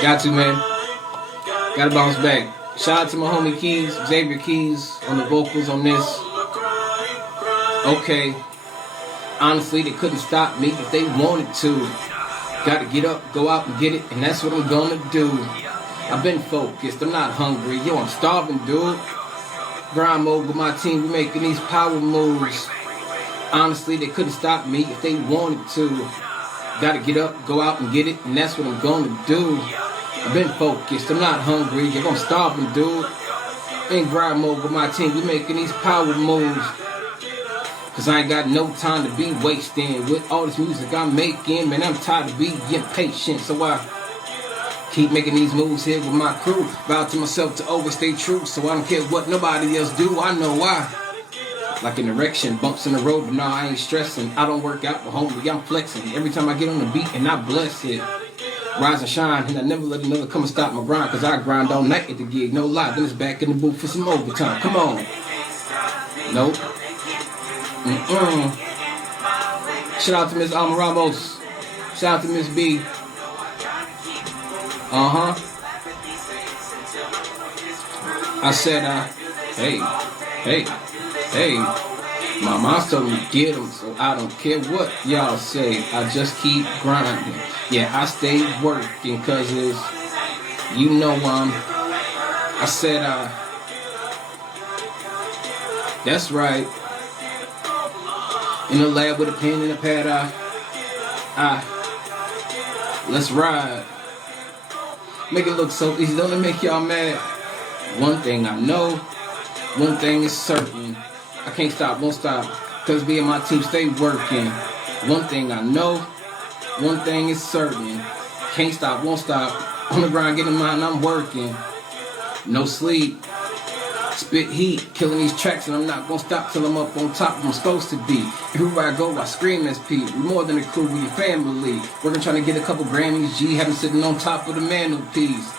Got to, man. Gotta bounce back. Shout out to my homie Keys, Xavier Keys, on the vocals on this. Okay. Honestly, they couldn't stop me if they wanted to. Gotta get up, go out and get it, and that's what I'm gonna do. I've been focused, I'm not hungry. Yo, I'm starving, dude. Grind mode with my team, we making these power moves. Honestly, they couldn't stop me if they wanted to. Gotta get up, go out and get it, and that's what I'm gonna do. I've been focused, I'm not hungry. You're gonna starve me, dude. In grind mode with my team, we making these power moves. Cause I ain't got no time to be wasting. With all this music I'm making, man, I'm tired of being impatient. So I keep making these moves here with my crew. Vow to myself to always stay true. So I don't care what nobody else do, I know why. Like an erection, bumps in the road, but nah, I ain't stressing. I don't work out, but homie, I'm flexing. Every time I get on the beat and I bless it. Rise and shine, and I never let another come and stop my grind. Cause I grind all night at the gig, no lie. Then it's back in the booth for some overtime, come on. Nope. Shout out to Miss Alma Ramos. Shout out to Miss B. I said, hey. My mom told me to get them, so I don't care what y'all say. I just keep grinding. Yeah, I stay working, cause it's, you know, I said, that's right. In the lab with a pen and a pad, let's ride. Make it look so easy, don't it make y'all mad? One thing I know, one thing is certain. I can't stop, won't stop, cause me and my team stay working. One thing I know, one thing is certain. Can't stop, won't stop, on the grind, getting mine, I'm working. No sleep. Spit heat, killing these tracks, and I'm not gonna stop till I'm up on top where I'm supposed to be. Everywhere I go, I scream SP. We're more than a crew, we a family. Working trying to get a couple Grammys, G, having sitting on top of the mantelpiece.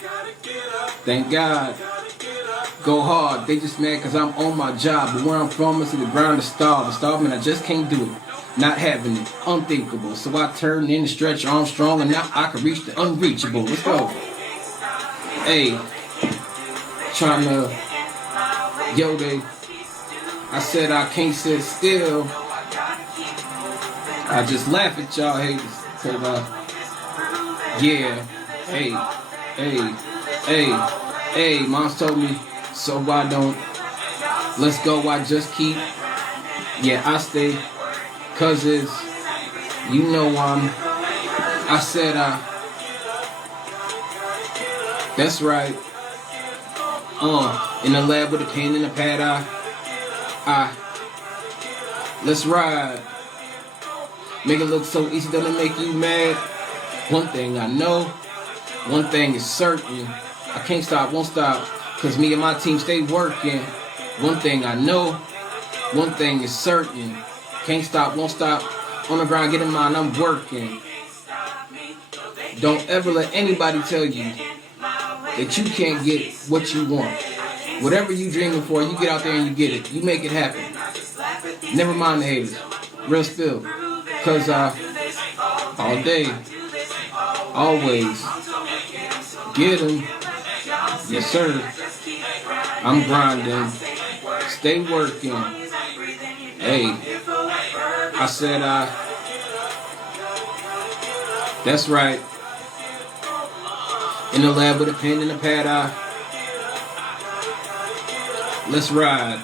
Thank God. Go hard, they just mad cause I'm on my job. But where I'm from is to the ground to starve. The starving, I just can't do it. Not having it, unthinkable. So I turned in the stretch Armstrong, and now I can reach the unreachable. Let's go. Hey, trying to... Yo, I said I can't sit still. I just laugh at y'all haters. Cause, yeah, hey, mom's told me, so I don't. Let's go, I just keep. Yeah, I stay. Cause it's, you know, I said, that's right. In the lab with a pen and a pad, let's ride. Make it look so easy, doesn't it make you mad? One thing I know, one thing is certain. I can't stop, won't stop, cause me and my team stay working. One thing I know, one thing is certain. Can't stop, won't stop, on the grind, getting mine, I'm working. Don't ever let anybody tell you that you can't get what you want. Whatever you dreaming for, you get out there and you get it. You make it happen. Never mind the haters. Real spill. Cause all day, always, get 'em. Yes sir. I'm grinding. Stay working. Hey, I said that's right. In the lab with a pen and a pad, let's ride.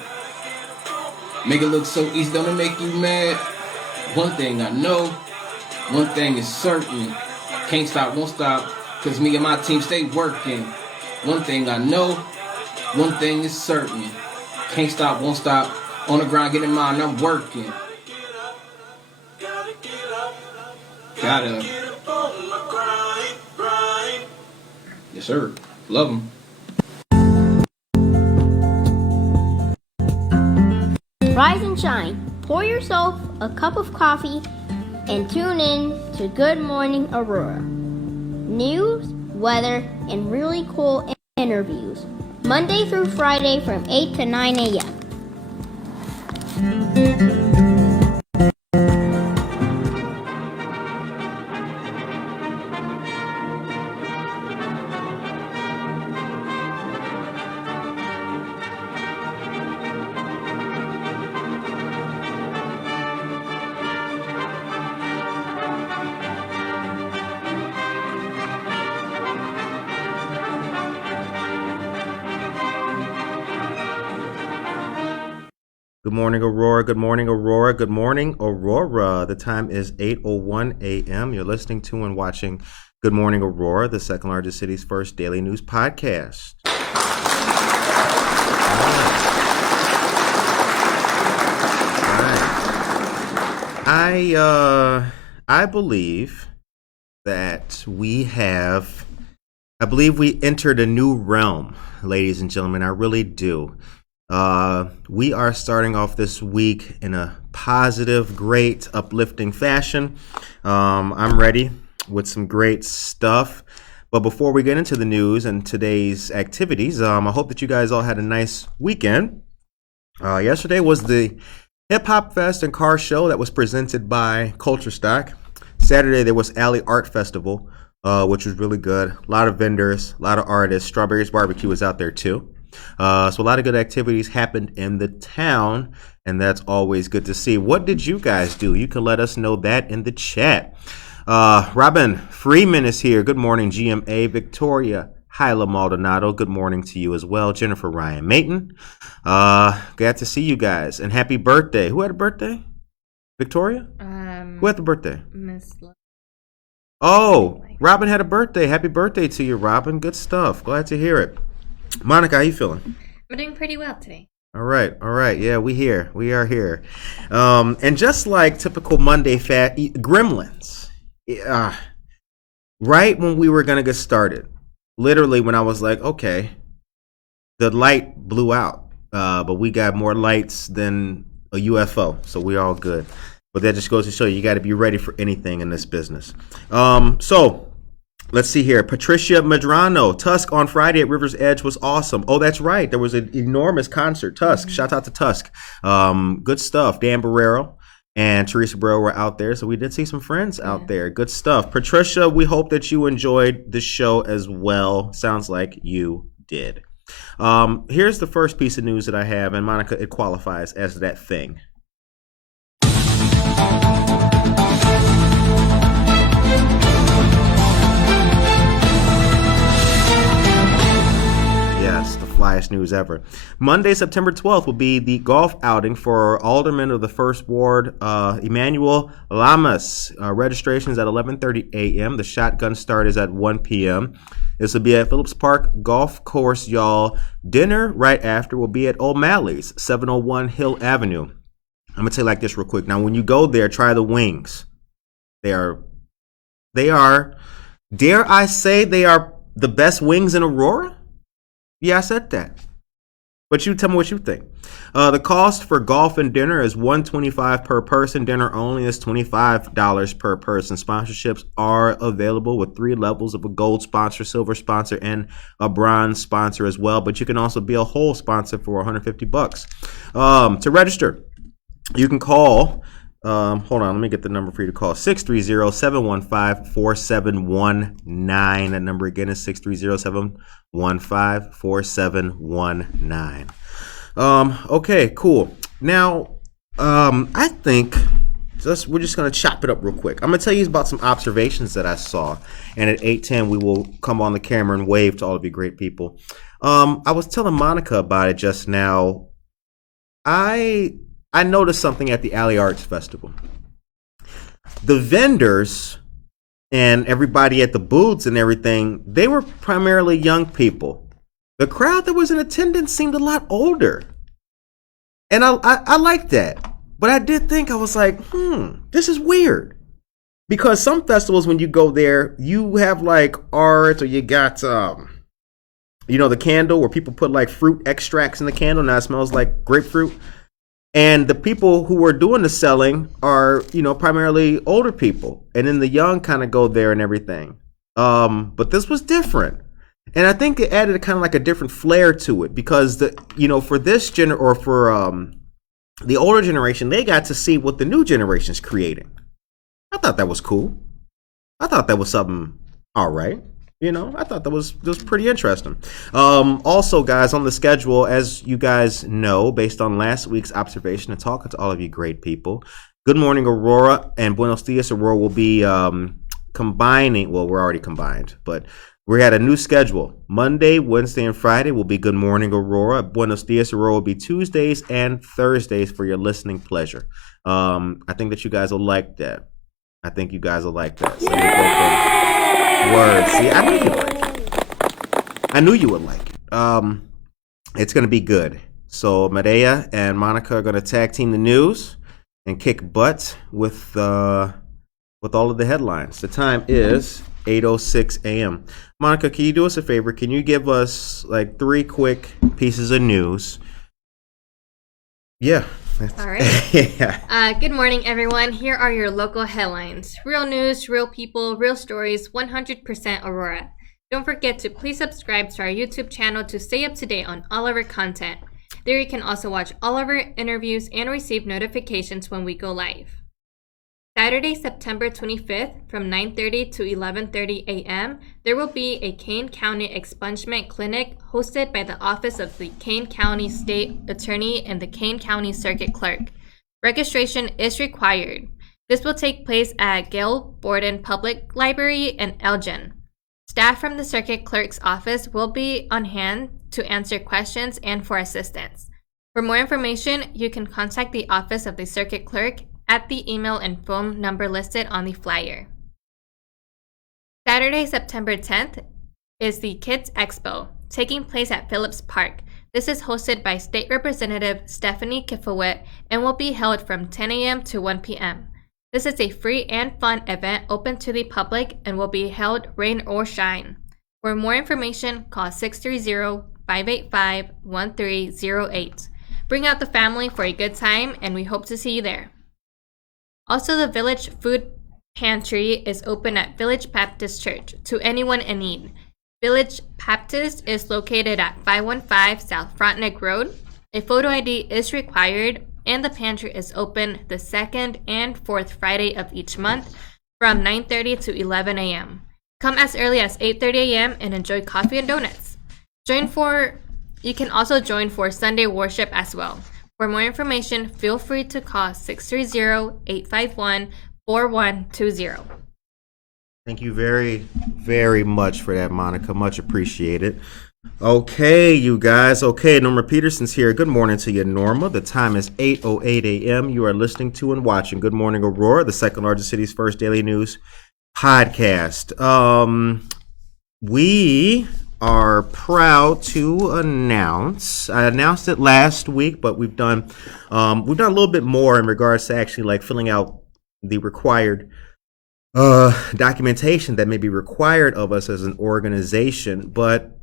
Make it look so easy, don't it make you mad? One thing I know, one thing is certain. Can't stop, won't stop, cause me and my team stay working. One thing I know, one thing is certain. Can't stop, won't stop, on the grind, getting mine, I'm working. Gotta. Yes, sir. Love them. Rise and shine. Pour yourself a cup of coffee and tune in to Good Morning Aurora. News, weather, and really cool interviews. Monday through Friday from 8 to 9 a.m. Good morning, Aurora. Good morning, Aurora. Good morning, Aurora. The time is 8:01 a.m. You're listening to and watching Good Morning, Aurora, the second largest city's first daily news podcast. I believe that I believe we entered a new realm, ladies and gentlemen. I really do. We are starting off this week in a positive, great, uplifting fashion. I'm ready with some great stuff. But before we get into the news and today's activities, I hope that you guys all had a nice weekend. Yesterday was the Hip Hop Fest and Car Show that was presented by Culture Stock. Saturday there was Alley Art Festival, which was really good. A lot of vendors, a lot of artists. Strawberries Barbecue was out there too. So a lot of good activities happened in the town, and that's always good to see. What did you guys do? You can let us know that in the chat. Robin Freeman is here. Good morning, GMA. Victoria Hyla Maldonado, good morning to you as well. Jennifer Ryan Mayton, glad to see you guys. And happy birthday. Who had a birthday? Victoria? Who had the birthday? Miss. Oh, Robin had a birthday. Happy birthday to you, Robin. Good stuff. Glad to hear it. Monica, how you feeling? I'm doing pretty well today. All right. Yeah, we are here. And just like typical Monday gremlins, right when we were gonna get started, literally when I was like, okay, the light blew out, but we got more lights than a UFO, so we're all good. But that just goes to show you got to be ready for anything in this business. So let's see here. Patricia Medrano, Tusk on Friday at River's Edge was awesome. Oh, that's right. There was an enormous concert. Tusk, shout out to Tusk. Good stuff. Dan Barrero and Teresa Burrow were out there, so we did see some friends out there. Good stuff. Patricia, we hope that you enjoyed the show as well. Sounds like you did. Here's the first piece of news that I have, and Monica, it qualifies as that thing. Yes, the flyest news ever. Monday, September 12th will be the golf outing for Alderman of the First Ward, Emmanuel Lamas. Registrations at 11:30 a.m. The shotgun start is at 1 p.m. This will be at Phillips Park Golf Course, y'all. Dinner right after will be at O'Malley's, 701 Hill Avenue. I'm going to tell you like this real quick. Now, when you go there, try the wings. They are, dare I say, they are the best wings in Aurora? Yeah, I said that. But you tell me what you think. The cost for golf and dinner is $125 per person. Dinner only is $25 per person. Sponsorships are available with 3 levels of a gold sponsor, silver sponsor, and a bronze sponsor as well. But you can also be a whole sponsor for $150. To register, you can call. Hold on, let me get the number for you to call. 630-715-4719. That number again is 630-715-4719. Okay, cool. Now, I think we're just going to chop it up real quick. I'm going to tell you about some observations that I saw. And at 8:10, we will come on the camera and wave to all of you great people. I was telling Monica about it just now. I noticed something at the Alley Arts Festival. The vendors and everybody at the booths and everything, they were primarily young people. The crowd that was in attendance seemed a lot older. And I liked that. But I did think, I was like, this is weird. Because some festivals, when you go there, you have like art, or you got, the candle where people put like fruit extracts in the candle. Now it smells like grapefruit. And the people who are doing the selling are, primarily older people. And then the young kind of go there and everything. But this was different. And I think it added kind of like a different flair to it because for this the older generation, they got to see what the new generation's creating. I thought that was cool. I thought that was something all right. I thought that was pretty interesting. Also, guys, on the schedule, as you guys know, based on last week's observation and talking to all of you great people, Good Morning Aurora and Buenos Dias Aurora will be combining. Well, we're already combined, but We had a new schedule. Monday, Wednesday, and Friday will be Good Morning Aurora. Buenos Dias Aurora will be Tuesdays and Thursdays for your listening pleasure. I think that you guys will like that. I think you guys will like that. So words. See, I knew you would like it. I knew you would like it. It's going to be good. So Medea and Monica are going to tag team the news and kick butt with all of the headlines. The time is 8:06 a.m. Monica, can you do us a favor? Can you give us like 3 quick pieces of news? Yeah. All right. Yeah. Good morning, everyone. Here are your local headlines. Real news, real people, real stories, 100% Aurora. Don't forget to please subscribe to our YouTube channel to stay up to date on all of our content. There you can also watch all of our interviews and receive notifications when we go live. Saturday, September 25th from 9:30 to 11:30 a.m., there will be a Kane County expungement clinic hosted by the Office of the Kane County State Attorney and the Kane County Circuit Clerk. Registration is required. This will take place at Gail Borden Public Library and Elgin. Staff from the Circuit Clerk's office will be on hand to answer questions and for assistance. For more information, you can contact the Office of the Circuit Clerk at the email and phone number listed on the flyer. Saturday, September 10th is the Kids Expo, taking place at Phillips Park. This is hosted by State Representative Stephanie Kifowit and will be held from 10 a.m. to 1 p.m. This is a free and fun event open to the public and will be held rain or shine. For more information, call 630-585-1308. Bring out the family for a good time, and we hope to see you there. Also, the Village Food Pantry is open at Village Baptist Church to anyone in need. Village Baptist is located at 515 South Frontenac Road. A photo ID is required, and the pantry is open the second and fourth Friday of each month from 9:30 to 11 a.m. Come as early as 8:30 a.m. and enjoy coffee and donuts. You can also join for Sunday worship as well. For more information, feel free to call 630-851-4120. Thank you very, very much for that, Monica. Much appreciated. Okay, you guys. Okay, Norma Peterson's here. Good morning to you, Norma. The time is 8:08 a.m. You are listening to and watching Good Morning Aurora, the second largest city's first daily news podcast. We are proud to announce. I announced it last week, but we've done a little bit more in regards to actually like filling out the required documentation that may be required of us as an organization. But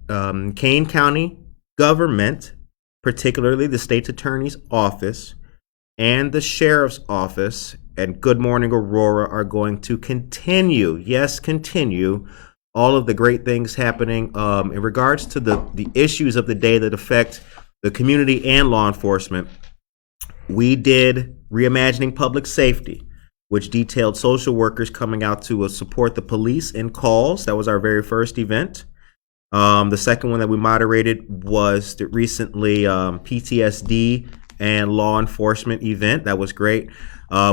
Kane County government, particularly the state's attorney's office and the sheriff's office and Good Morning Aurora, are going to continue all of the great things happening in regards to the issues of the day that affect the community and law enforcement. We did Reimagining Public Safety, which detailed social workers coming out to support the police in calls. That was our very first event. The second one that we moderated was the recently PTSD and law enforcement event. That was great.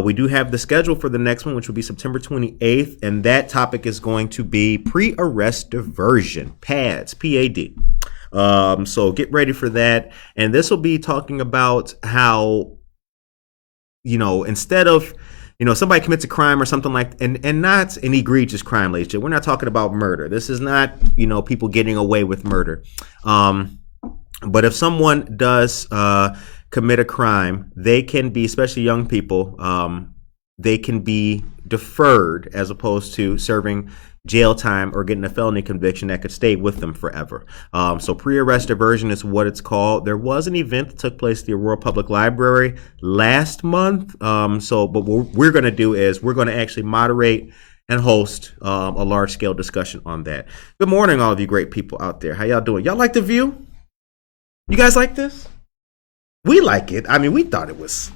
We do have the schedule for the next one, which will be September 28th, and that topic is going to be pre-arrest diversion, PADS, P-A-D. So get ready for that. And this will be talking about how, instead of, somebody commits a crime or something like, and not an egregious crime, ladies and gentlemen. We're not talking about murder. This is not, people getting away with murder. But if someone does commit a crime, they can be, especially young people, they can be deferred as opposed to serving jail time or getting a felony conviction that could stay with them forever. So pre-arrest diversion is what it's called. There was an event that took place at the Aurora Public Library last month. But what we're going to do is we're going to actually moderate and host a large-scale discussion on that. Good morning, all of you great people out there. How y'all doing? Y'all like the view? You guys like this? We like it. I mean, we thought it was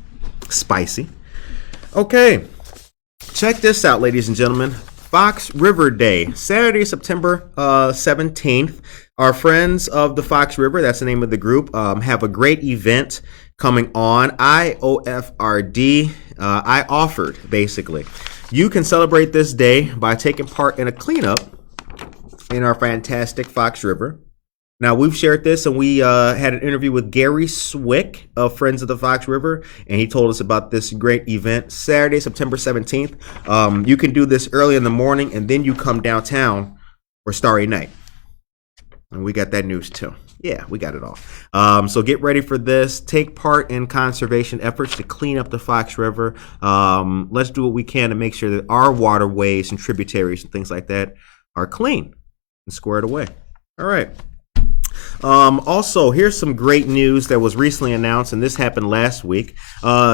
spicy. Okay, check this out, ladies and gentlemen. Fox River Day, Saturday, September 17th. Our friends of the Fox River, that's the name of the group, have a great event coming on. IOFRD, I offered, basically. You can celebrate this day by taking part in a cleanup in our fantastic Fox River. Now, we've shared this, and we had an interview with Gary Swick of Friends of the Fox River, and he told us about this great event, Saturday, September 17th. You can do this early in the morning, and then you come downtown for Starry Night. And we got that news, too. Yeah, we got it all. So get ready for this. Take part in conservation efforts to clean up the Fox River. Let's do what we can to make sure that our waterways and tributaries and things like that are clean and squared away. All right. Also, here's some great news that was recently announced, and this happened last week.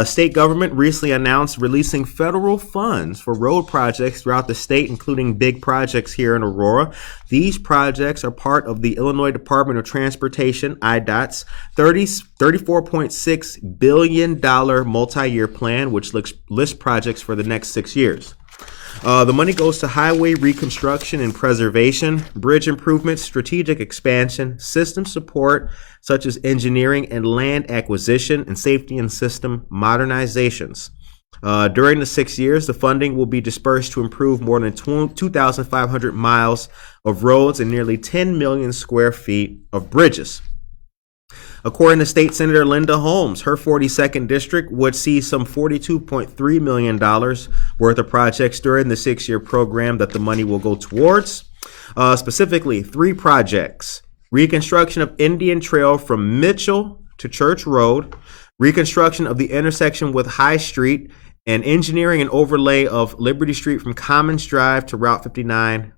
State government recently announced releasing federal funds for road projects throughout the state, including big projects here in Aurora. These projects are part of the Illinois Department of Transportation, IDOT's $34.6 billion multi-year plan, which lists projects for the next 6 years. The money goes to highway reconstruction and preservation, bridge improvements, strategic expansion, system support, such as engineering and land acquisition, and safety and system modernizations. During the 6 years, the funding will be dispersed to improve more than 2,500 miles of roads and nearly 10 million square feet of bridges. According to State Senator Linda Holmes, her 42nd district would see some $42.3 million worth of projects during the 6-year program that the money will go towards. Specifically, 3 projects: reconstruction of Indian Trail from Mitchell to Church Road, reconstruction of the intersection with High Street, and engineering and overlay of Liberty Street from Commons Drive to Route 59,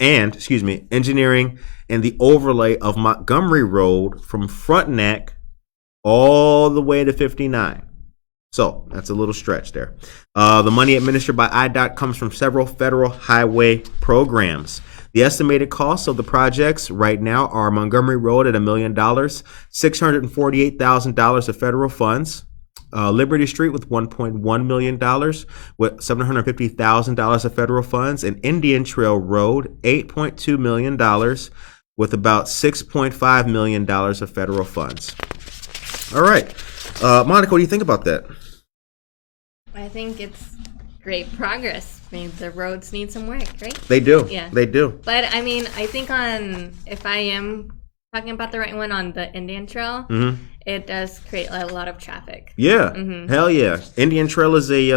engineering and the overlay of Montgomery Road from Frontenac all the way to 59. So that's a little stretch there. The money administered by IDOT comes from several federal highway programs. The estimated costs of the projects right now are Montgomery Road at $1 million, $648,000 of federal funds. Liberty Street with $1.1 million, with $750,000 of federal funds, and Indian Trail Road, $8.2 million, with about $6.5 million of federal funds. All right. Monica, what do you think about that? I think it's great progress. I mean, the roads need some work, right? They do. Yeah. They do. But, I mean, I think if I am talking about the right one, on the Indian Trail, it does create a lot of traffic. Yeah. Hell yeah. Indian Trail is a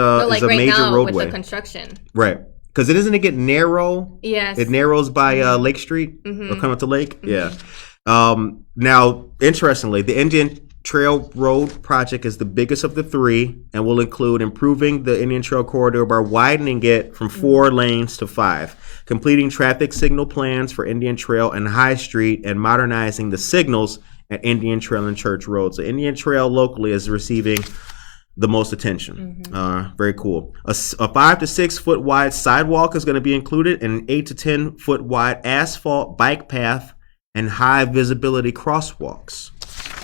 major now roadway. With the construction. Right. Because it doesn't get narrow. Yes. It narrows by Lake Street, or coming up to Lake. Yeah. Now, interestingly, the Indian Trail Road project is the biggest of the 3 and will include improving the Indian Trail corridor by widening it from 4 lanes to 5, completing traffic signal plans for Indian Trail and High Street, and modernizing the signals at Indian Trail and Church Road. So Indian Trail locally is receiving the most attention. Very cool. A 5 to 6 foot wide sidewalk is going to be included, and an 8 to 10 foot wide asphalt bike path and high visibility crosswalks.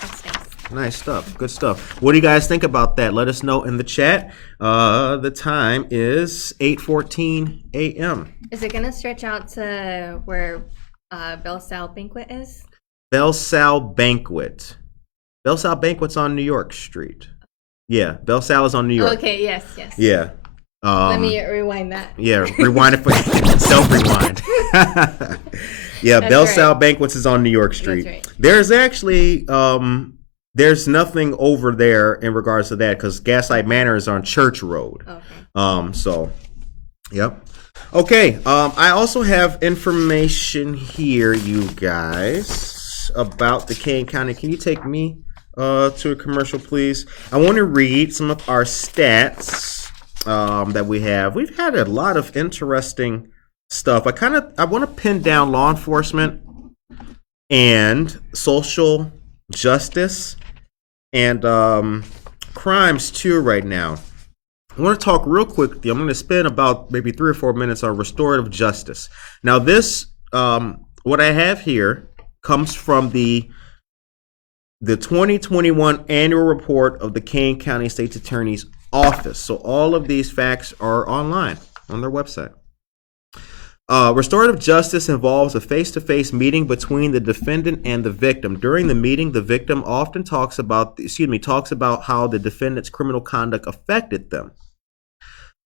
That's nice. Nice stuff. Good stuff. What do you guys think about that? Let us know in the chat. The time is 8:14 a.m. Is it going to stretch out to where Bell Sal Banquet is? Bell Sal Banquet. Bell Sal Banquet's on New York Street. Yeah, Bell Sal is on New York. Okay, yes. Yeah. Let me rewind that. Yeah, rewind it for self-rewind. Yeah, That's Bell right. Sal Banquets is on New York Street. That's right. There's actually there's nothing over there in regards to that, because Gaslight Manor is on Church Road. Okay. So, yep. Okay. I also have information here, you guys, about the Kane County. Can you take me to a commercial, please? I want to read some of our stats that we have. We've had a lot of interesting stuff. I want to pin down law enforcement and social justice and crimes too right now. I want to talk real quickly. I'm going to spend about maybe 3 or 4 minutes on restorative justice. Now, this what I have here comes from the 2021 annual report of the Kane County State's Attorney's Office. So all of these facts are online on their website. Restorative justice involves a face-to-face meeting between the defendant and the victim. During the meeting, the victim often talks about how the defendant's criminal conduct affected them.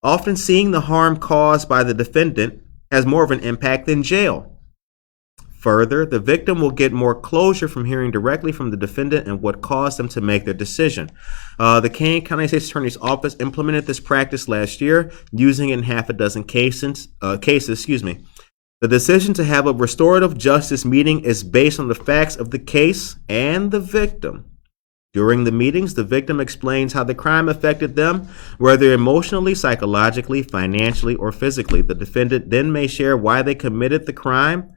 Often seeing the harm caused by the defendant has more of an impact than jail. Further, the victim will get more closure from hearing directly from the defendant and what caused them to make their decision. The Kane County State's Attorney's Office implemented this practice last year, using it in half a dozen cases. The decision to have a restorative justice meeting is based on the facts of the case and the victim. During the meetings, the victim explains how the crime affected them, whether emotionally, psychologically, financially, or physically. The defendant then may share why they committed the crime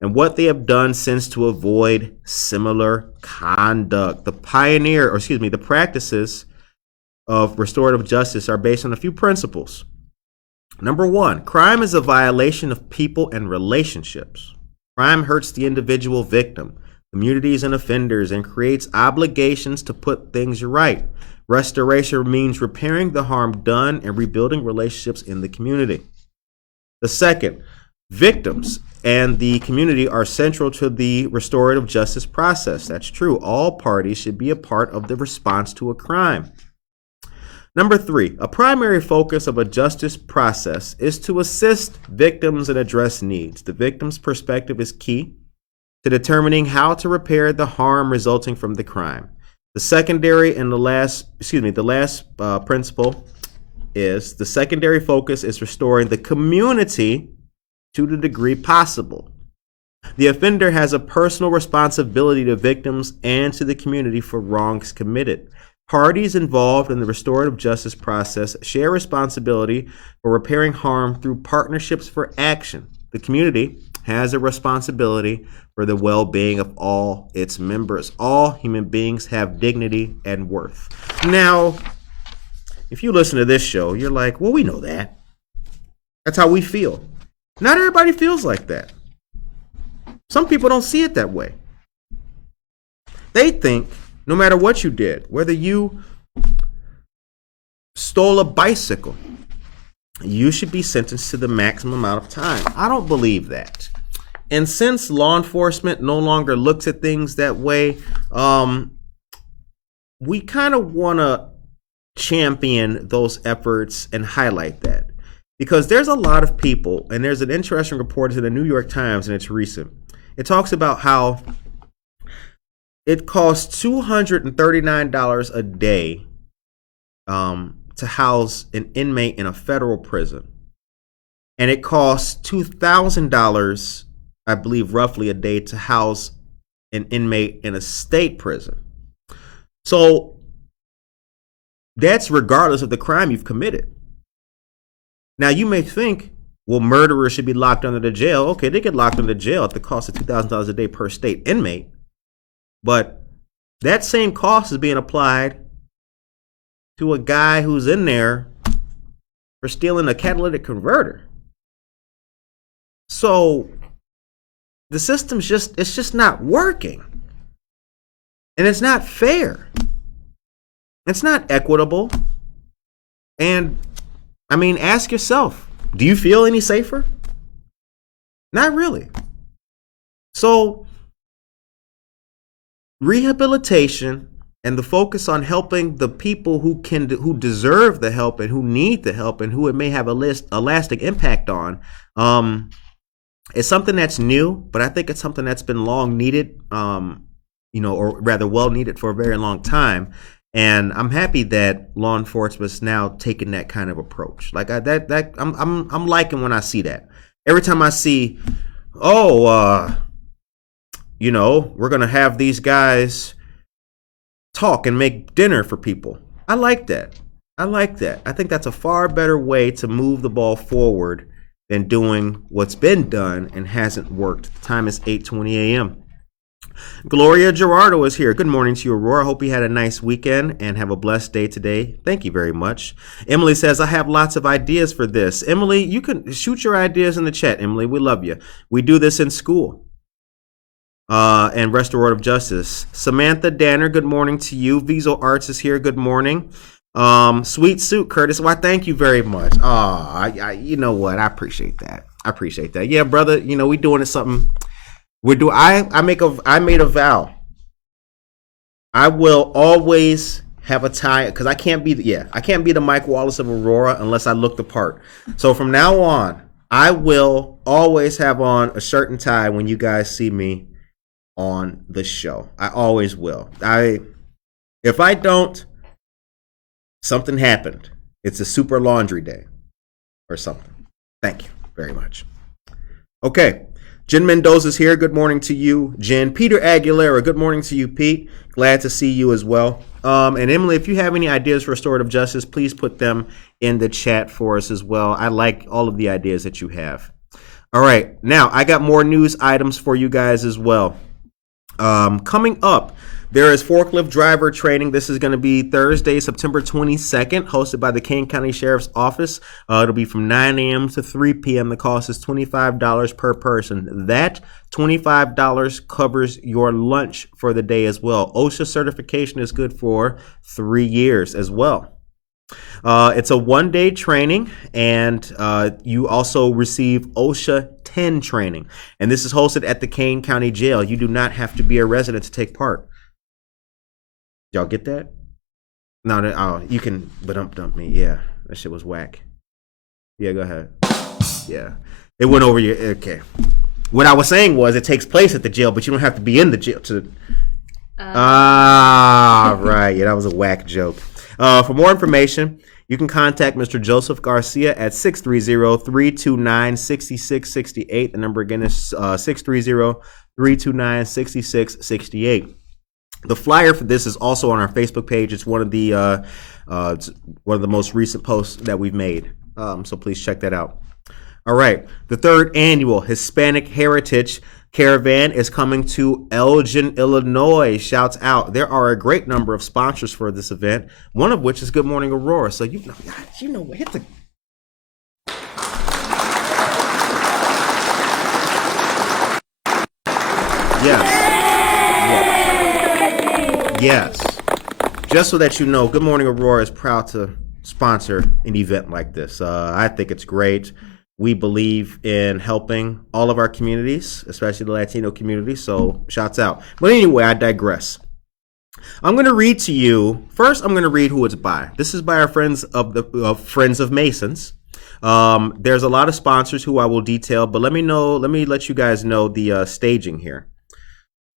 and what they have done since to avoid similar conduct. The practices of restorative justice are based on a few principles. Number one, crime is a violation of people and relationships. Crime hurts the individual victim, communities, and offenders, and creates obligations to put things right. Restoration means repairing the harm done and rebuilding relationships in the community. The second, victims and the community are central to the restorative justice process. That's true. All parties should be a part of the response to a crime. Number three, a primary focus of a justice process is to assist victims and address needs. The victim's perspective is key to determining how to repair the harm resulting from the crime. The last principle is the secondary focus is restoring the community to the degree possible. The offender has a personal responsibility to victims and to the community for wrongs committed. Parties involved in the restorative justice process share responsibility for repairing harm through partnerships for action. The community has a responsibility for the well-being of all its members. All human beings have dignity and worth. Now, if you listen to this show, you're like, well, we know that. That's how we feel. Not everybody feels like that. Some people don't see it that way. They think no matter what you did, whether you stole a bicycle, you should be sentenced to the maximum amount of time. I don't believe that. And since law enforcement no longer looks at things that way, we kind of want to champion those efforts and highlight that. Because there's a lot of people, and there's an interesting report in the New York Times, and it's recent. It talks about how it costs $239 a day to house an inmate in a federal prison. And it costs $2,000, I believe, roughly a day to house an inmate in a state prison. So that's regardless of the crime you've committed. Now, you may think, well, murderers should be locked under the jail. Okay, they get locked under the jail at the cost of $2,000 a day per state inmate. But that same cost is being applied to a guy who's in there for stealing a catalytic converter. So the system's just not working. And it's not fair. It's not equitable. And I mean, ask yourself, do you feel any safer? Not really. So rehabilitation and the focus on helping the people who deserve the help and who need the help and who it may have a lasting impact on, is something that's new, but I think it's something that's been long needed, or rather well needed for a very long time. And I'm happy that law enforcement's now taking that kind of approach. Like I'm liking when I see that. Every time I see, we're gonna have these guys talk and make dinner for people. I like that. I think that's a far better way to move the ball forward than doing what's been done and hasn't worked. The time is 8:20 a.m. Gloria Gerardo is here. Good morning to you, Aurora. Hope you had a nice weekend and have a blessed day today. Thank you very much. Emily says, I have lots of ideas for this. Emily, you can shoot your ideas in the chat, Emily. We love you. We do this in school. And restorative justice. Samantha Danner, good morning to you. Viso Arts is here. Good morning. Sweet Suit Curtis. Why, thank you very much. You know what? I appreciate that. Yeah, brother, we doing it something. I made a vow. I will always have a tie, because I can't be the Mike Wallace of Aurora unless I look the part. So from now on, I will always have on a shirt and tie when you guys see me on the show. I always will. If I don't, something happened. It's a super laundry day or something. Thank you very much. Okay. Jen Mendoza's here. Good morning to you, Jen. Peter Aguilera. Good morning to you, Pete. Glad to see you as well. And Emily, if you have any ideas for restorative justice, please put them in the chat for us as well. I like all of the ideas that you have. All right. Now, I got more news items for you guys as well. Coming up, there is forklift driver training. This is going to be Thursday, September 22nd, hosted by the Kane County Sheriff's Office. It'll be from 9 a.m. to 3 p.m. The cost is $25 per person. That $25 covers your lunch for the day as well. OSHA certification is good for 3 years as well. It's a one-day training, and you also receive OSHA 10 training. And this is hosted at the Kane County Jail. You do not have to be a resident to take part. Y'all get that? No, you can dump me. Yeah, that shit was whack. Yeah, go ahead. Yeah, it went over your. Okay. What I was saying was it takes place at the jail, but you don't have to be in the jail to. Right. Yeah, that was a whack joke. For more information, you can contact Mr. Joseph Garcia at 630-329-6668. The number again is 630-329-6668. The flyer for this is also on our Facebook page. It's one of the most recent posts that we've made. So please check that out. All right. The third annual Hispanic Heritage Caravan is coming to Elgin, Illinois. Shouts out. There are a great number of sponsors for this event, one of which is Good Morning Aurora. So hit the Yes. Just so that you know, Good Morning Aurora is proud to sponsor an event like this. I think it's great. We believe in helping all of our communities, especially the Latino community, so shouts out. But anyway, I digress. I'm going to read to you, first I'm going to read who it's by. This is by our friends of Friends of Masons. There's a lot of sponsors who I will detail, but let me let you guys know the staging here.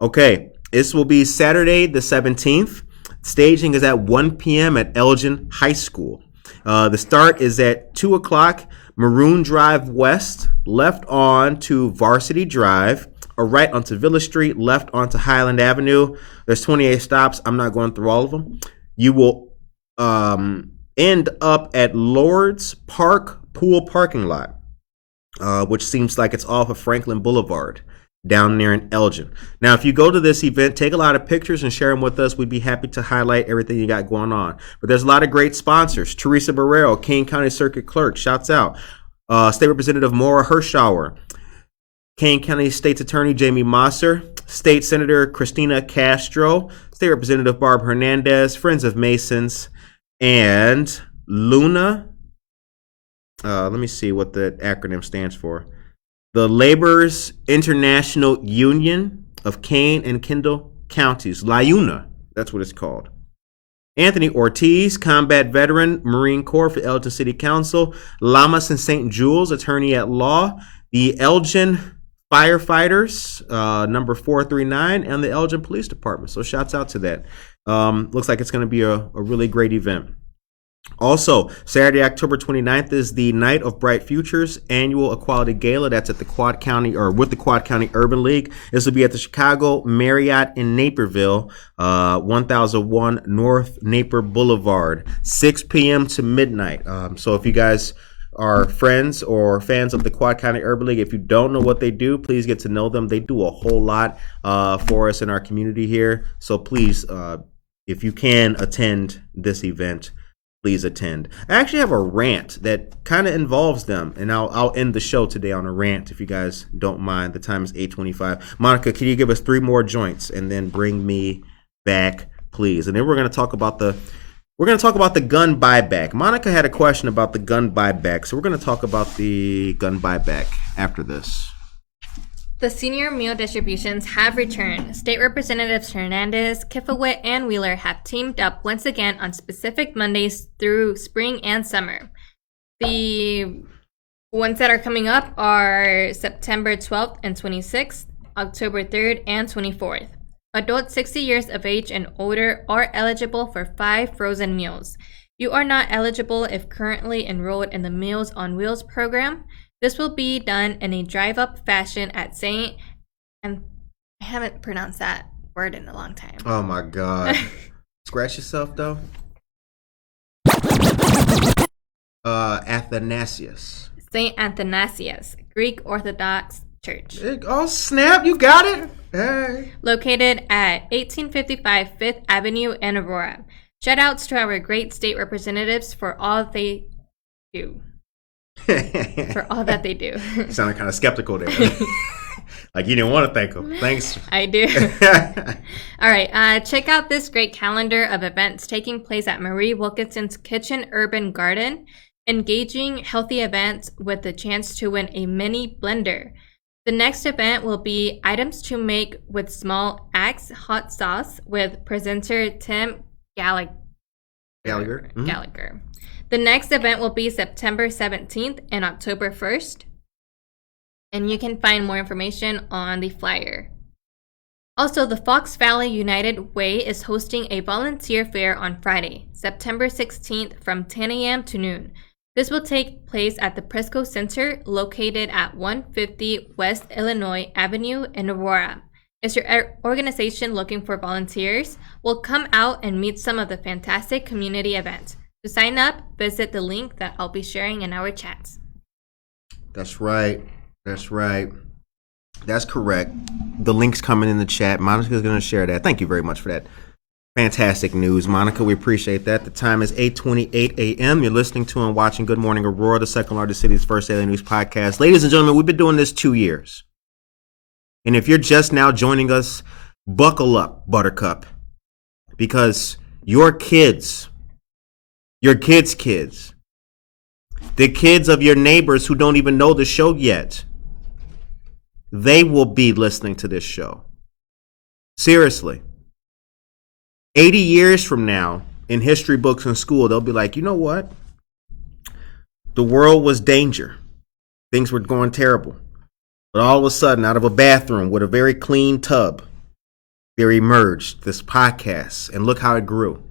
Okay. This will be Saturday the 17th. Staging is at 1 p.m. at Elgin High School. The start is at 2 o'clock, Maroon Drive West, left on to Varsity Drive, or right onto Villa Street, left onto Highland Avenue. There's 28 stops. I'm not going through all of them. You will end up at Lord's Park Pool Parking Lot, which seems like it's off of Franklin Boulevard, down there in Elgin. Now, if you go to this event, take a lot of pictures and share them with us. We'd be happy to highlight everything you got going on. But there's a lot of great sponsors. Teresa Barrero, Kane County Circuit Clerk, shouts out. State Representative Maura Hirschauer, Kane County State's Attorney Jamie Mosser, State Senator Christina Castro, State Representative Barb Hernandez, Friends of Masons, and Luna. Let me see what the acronym stands for. The Laborers International Union of Kane and Kendall Counties, LIUNA, that's what it's called. Anthony Ortiz, combat veteran, Marine Corps for Elgin City Council. Lamas and St. Jules, attorney at law. The Elgin Firefighters, number 439, and the Elgin Police Department. So shouts out to that. Looks like it's going to be a really great event. Also, Saturday, October 29th is the Night of Bright Futures annual Equality Gala. That's at the Quad County, or with the Quad County Urban League. This will be at the Chicago Marriott in Naperville, 1001 North Naper Boulevard, 6 p.m. to midnight. So if you guys are friends or fans of the Quad County Urban League, if you don't know what they do, please get to know them. They do a whole lot for us in our community here. So please, if you can attend this event, please attend. I actually have a rant that kind of involves them, and I'll end the show today on a rant if you guys don't mind. The time is 8:25. Monica, can you give us 3 more joints and then bring me back, please? And then we're going to talk about the gun buyback. Monica had a question about the gun buyback, so we're going to talk about the gun buyback after this. The senior meal distributions have returned. State Representatives Hernandez, Kifawit, and Wheeler have teamed up once again on specific Mondays through spring and summer. The Ones that are coming up are September 12th and 26th, October 3rd and 24th. Adults 60 years of age and older are eligible for 5 frozen meals. You are not eligible if currently enrolled in the Meals on Wheels program. This will be done in a drive-up fashion at St. and I haven't pronounced that word in a long time. Oh my God. Scratch yourself though. Athanasius. St. Athanasius, Greek Orthodox Church. Oh snap, you got it. Hey. Located at 1855 Fifth Avenue in Aurora. Shout outs to our great state representatives for all they do. For all that they do. You sounded kind of skeptical there. Like you didn't want to thank them. Thanks. I do. All right. Check out this great calendar of events taking place at Marie Wilkinson's Kitchen Urban Garden. Engaging healthy events with the chance to win a mini blender. The next event will be Items to Make with Small Axe Hot Sauce with presenter Tim Gallagher. Mm-hmm. Gallagher. The next event will be September 17th and October 1st. And you can find more information on the flyer. Also, the Fox Valley United Way is hosting a volunteer fair on Friday, September 16th from 10 a.m. to noon. This will take place at the Presco Center located at 150 West Illinois Avenue in Aurora. Is your organization looking for volunteers? Well, come out and meet some of the fantastic community events. To sign up, visit the link that I'll be sharing in our chats. That's right. That's right. That's correct. The link's coming in the chat. Monica's going to share that. Thank you very much for that. Fantastic news, Monica. We appreciate that. The time is 8:28 a.m. You're listening to and watching Good Morning Aurora, the second largest city's first daily news podcast. Ladies and gentlemen, we've been doing this 2 years. And if you're just now joining us, buckle up, Buttercup. Because your kids, the kids of your neighbors who don't even know the show yet, they will be listening to this show. Seriously. 80 years from now, in history books in school, they'll be like, you know what? The world was danger. Things were going terrible. But all of a sudden, out of a bathroom with a very clean tub, there emerged this podcast. And look how it grew.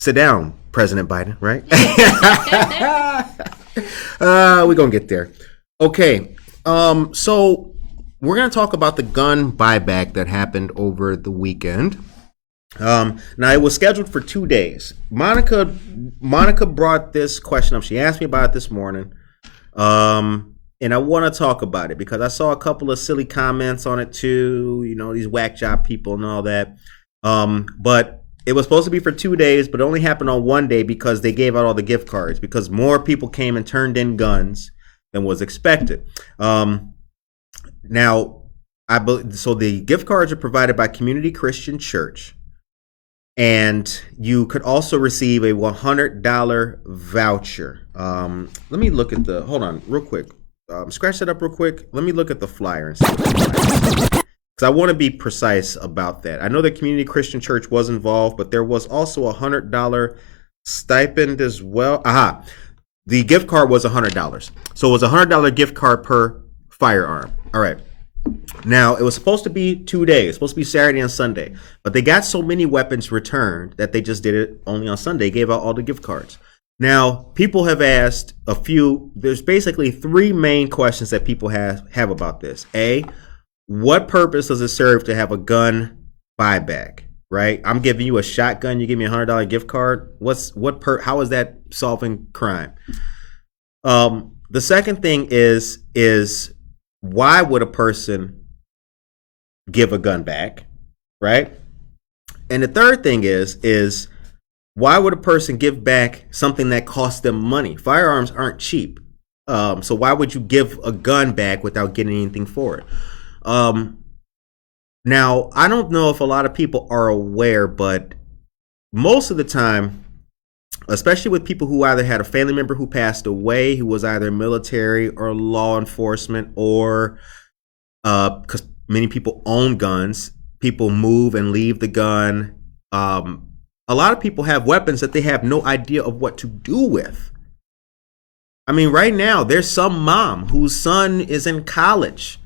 Sit down, President Biden, right? We're going to get there. Okay. So we're going to talk about the gun buyback that happened over the weekend. Now it was scheduled for 2 days. Monica brought this question up. She asked me about it this morning. And I want to talk about it because I saw a couple of silly comments on it too, you know, these whack job people and all that. But it was supposed to be for 2 days, but it only happened on 1 day because they gave out all the gift cards because more people came and turned in guns than was expected. Now, so the gift cards are provided by Community Christian Church. And you could also receive a $100 voucher. Let me look at hold on real quick. Scratch that up real quick. Let me look at the flyer and see. Because I want to be precise about that. I know the Community Christian Church was involved, but there was also a $100 stipend as well. Aha. The gift card was $100. So it was a $100 gift card per firearm. All right. Now, it was supposed to be 2 days. It's supposed to be Saturday and Sunday. But they got so many weapons returned that they just did it only on Sunday. Gave out all the gift cards. Now, people have asked a few. There's basically 3 main questions that people have about this. A, what purpose does it serve to have a gun buyback? Right? I'm giving you a shotgun. You give me a $100 gift card. How is that solving crime? The second thing is why would a person give a gun back, right? And the third thing is why would a person give back something that costs them money? Firearms aren't cheap. So why would you give a gun back without getting anything for it? Now, I don't know if a lot of people are aware, but most of the time, especially with people who either had a family member who passed away, who was either military or law enforcement, or because many people own guns, people move and leave the gun. A lot of people have weapons that they have no idea of what to do with. I mean, right now, there's some mom whose son is in college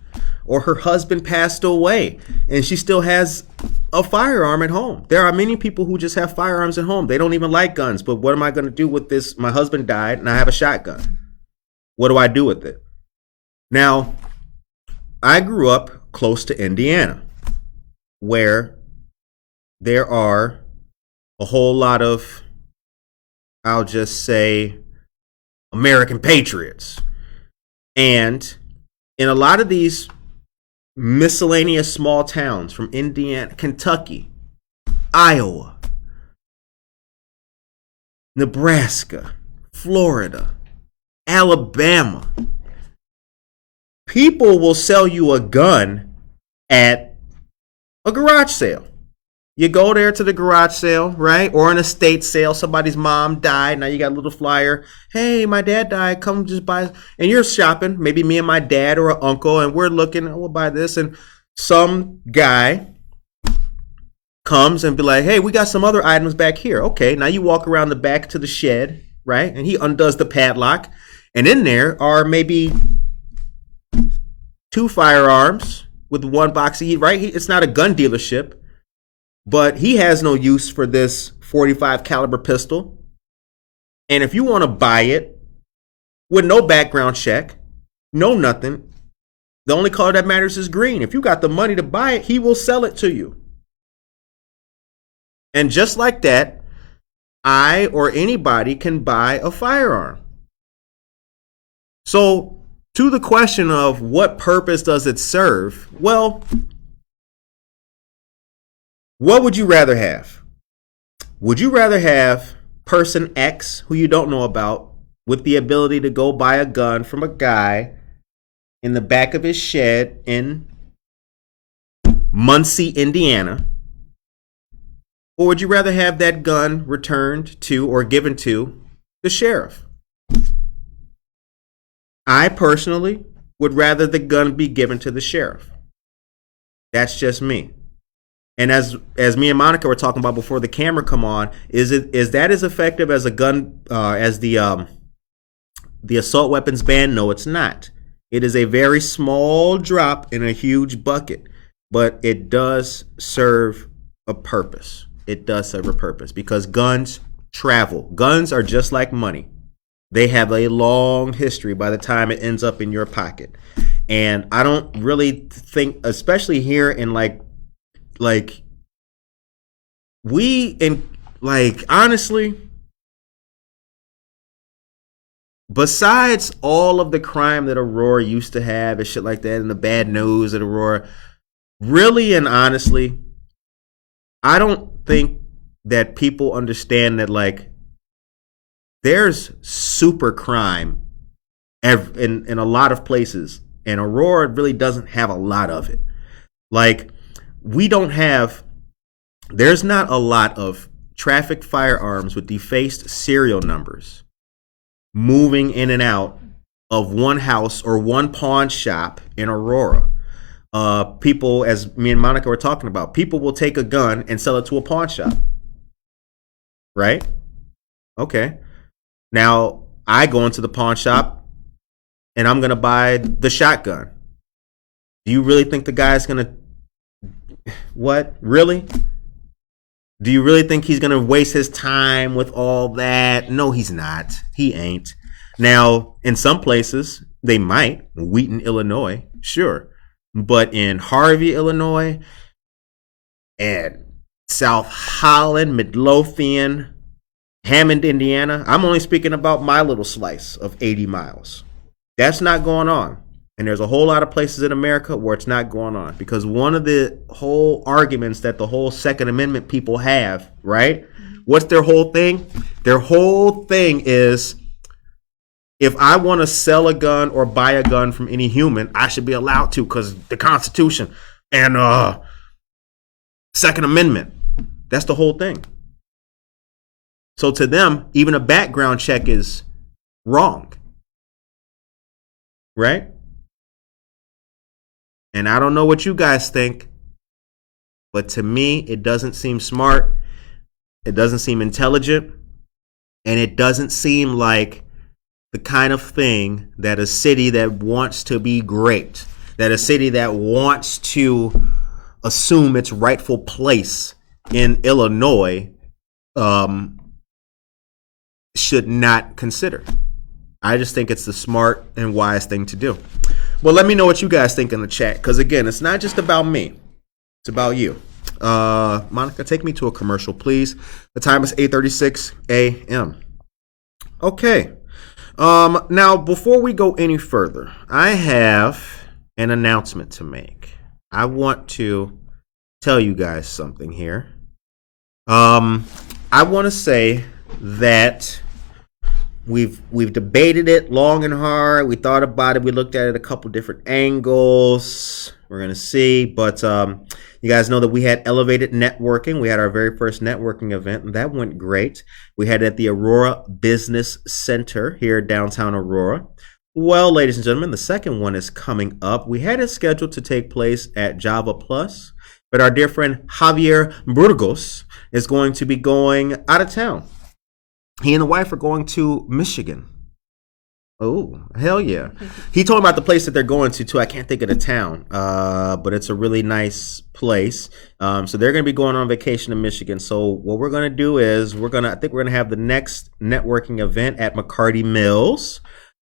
or her husband passed away and she still has a firearm at home. There are many people who just have firearms at home. They don't even like guns. But what am I going to do with this? My husband died and I have a shotgun. What do I do with it? Now, I grew up close to Indiana, where there are a whole lot of, I'll just say, American patriots. And in a lot of these miscellaneous small towns from Indiana, Kentucky, Iowa, Nebraska, Florida, Alabama, people will sell you a gun at a garage sale. You go there to the garage sale, right? Or an estate sale. Somebody's mom died. Now you got a little flyer. Hey, my dad died. Come just buy. And you're shopping. Maybe me and my dad or an uncle. And we're looking. We'll buy this. And some guy comes and be like, hey, we got some other items back here. Okay. Now you walk around the back to the shed, right? And he undoes the padlock. And in there are maybe 2 firearms with 1 box of heat, right? It's not a gun dealership. But he has no use for this .45 caliber pistol. And if you want to buy it with no background check, no nothing, the only color that matters is green. If you got the money to buy it, he will sell it to you. And just like that, I or anybody can buy a firearm. So to the question of what purpose does it serve? Well, what would you rather have? Would you rather have person X, who you don't know about, with the ability to go buy a gun from a guy in the back of his shed in Muncie, Indiana? Or would you rather have that gun returned to or given to the sheriff? I personally would rather the gun be given to the sheriff. That's just me. And as me and Monica were talking about before the camera come on, is that as effective as a gun as the assault weapons ban? No, it's not. It is a very small drop in a huge bucket, but it does serve a purpose. It does serve a purpose because guns travel. Guns are just like money. They have a long history by the time it ends up in your pocket. And I don't really think, especially here in honestly, besides all of the crime that Aurora used to have and shit like that and the bad news at Aurora, really and honestly, I don't think that people understand that there's super crime in a lot of places, and Aurora really doesn't have a lot of it. There's not a lot of trafficked firearms with defaced serial numbers moving in and out of one house or one pawn shop in Aurora. People, as me and Monica were talking about, people will take a gun and sell it to a pawn shop. Right? Okay. Now, I go into the pawn shop and I'm going to buy the shotgun. Do you really think the guy's going to... What? Really? Do you really think he's going to waste his time with all that? No, he's not. He ain't. Now, in some places, they might. Wheaton, Illinois, sure. But in Harvey, Illinois, and South Holland, Midlothian, Hammond, Indiana, I'm only speaking about my little slice of 80 miles. That's not going on. And there's a whole lot of places in America where it's not going on. Because one of the whole arguments that the whole Second Amendment people have, right? What's their whole thing? Their whole thing is, if I want to sell a gun or buy a gun from any human, I should be allowed to because the Constitution and Second Amendment. That's the whole thing. So to them, even a background check is wrong. Right? And I don't know what you guys think, but to me, it doesn't seem smart. It doesn't seem intelligent. And it doesn't seem like the kind of thing that a city that wants to be great, that a city that wants to assume its rightful place in Illinois should not consider. I just think it's the smart and wise thing to do. Well, let me know what you guys think in the chat, because again, it's not just about me. It's about you. Monica, take me to a commercial, please. The time is 8:36 a.m. Okay. Now, before we go any further, I have an announcement to make. I want to tell you guys something here. I want to say that we've debated it long and hard. We thought about it. We looked at it a couple different angles. We're going to see. But you guys know that we had elevated networking. We had our very first networking event, and that went great. We had it at the Aurora Business Center here downtown Aurora. Well, ladies and gentlemen, the second one is coming up. We had it scheduled to take place at Java Plus, but our dear friend Javier Burgos is going to be going out of town. He and the wife are going to Michigan. Oh, hell yeah. He told me about the place that they're going to, too. I can't think of the town, but it's a really nice place. So they're going to be going on vacation in Michigan. So what we're going to do is I think we're going to have the next networking event at McCarty Mills.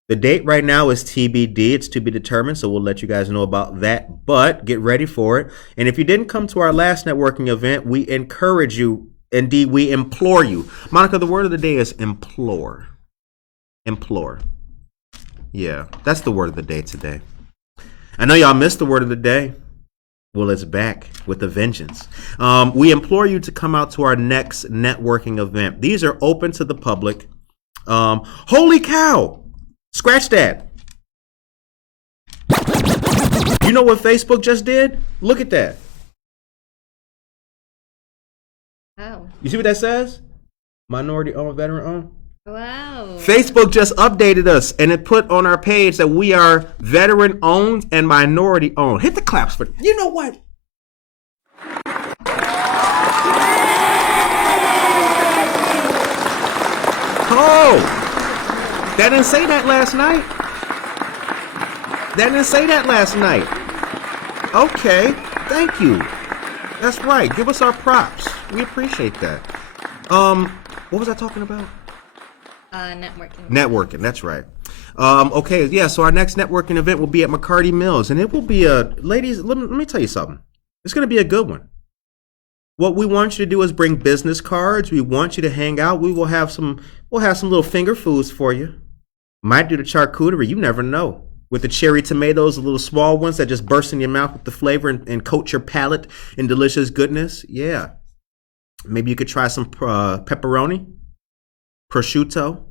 The date right now is TBD. It's to be determined, so we'll let you guys know about that. But get ready for it. And if you didn't come to our last networking event, we encourage you. Indeed, we implore you. Monica, the word of the day is implore. Implore. Yeah, that's the word of the day today. I know y'all missed the word of the day. Well, it's back with a vengeance. We implore you to come out to our next networking event. These are open to the public. Holy cow! Scratch that. You know what Facebook just did? Look at that. Oh. You see what that says? Minority owned, veteran owned. Wow. Facebook just updated us, and it put on our page that we are veteran owned and minority owned. Hit the claps for, you know what? Oh, that didn't say that last night. That didn't say that last night. Okay, thank you. That's right. Give us our props. We appreciate that. What was I talking about? Networking. Networking, that's right. Okay, yeah, so our next networking event will be at McCarty Mills, and it will be ladies, let me tell you something. It's going to be a good one. What we want you to do is bring business cards. We want you to hang out. We'll have some little finger foods for you. Might do the charcuterie, you never know. With the cherry tomatoes, the little small ones that just burst in your mouth with the flavor and coat your palate in delicious goodness. Yeah. Maybe you could try some pepperoni, prosciutto,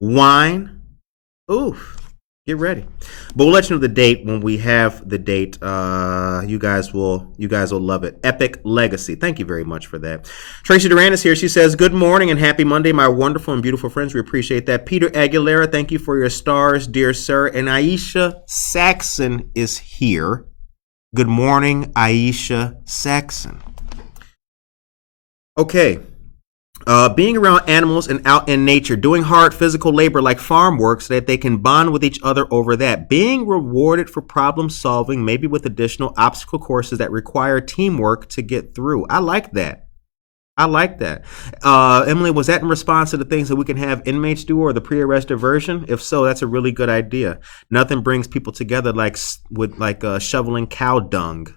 wine. Oof. Get ready. But we'll let you know the date when we have the date. You guys will love it. Epic Legacy. Thank you very much for that. Tracy Duran is here. She says, good morning and happy Monday, my wonderful and beautiful friends. We appreciate that. Peter Aguilera, thank you for your stars, dear sir. And Aisha Saxon is here. Good morning, Aisha Saxon. Okay. Being around animals and out in nature, doing hard physical labor like farm work so that they can bond with each other over that. Being rewarded for problem solving, maybe with additional obstacle courses that require teamwork to get through. I like that. Emily, was that in response to the things that we can have inmates do or the pre-arrest diversion? If so, that's a really good idea. Nothing brings people together like shoveling cow dung.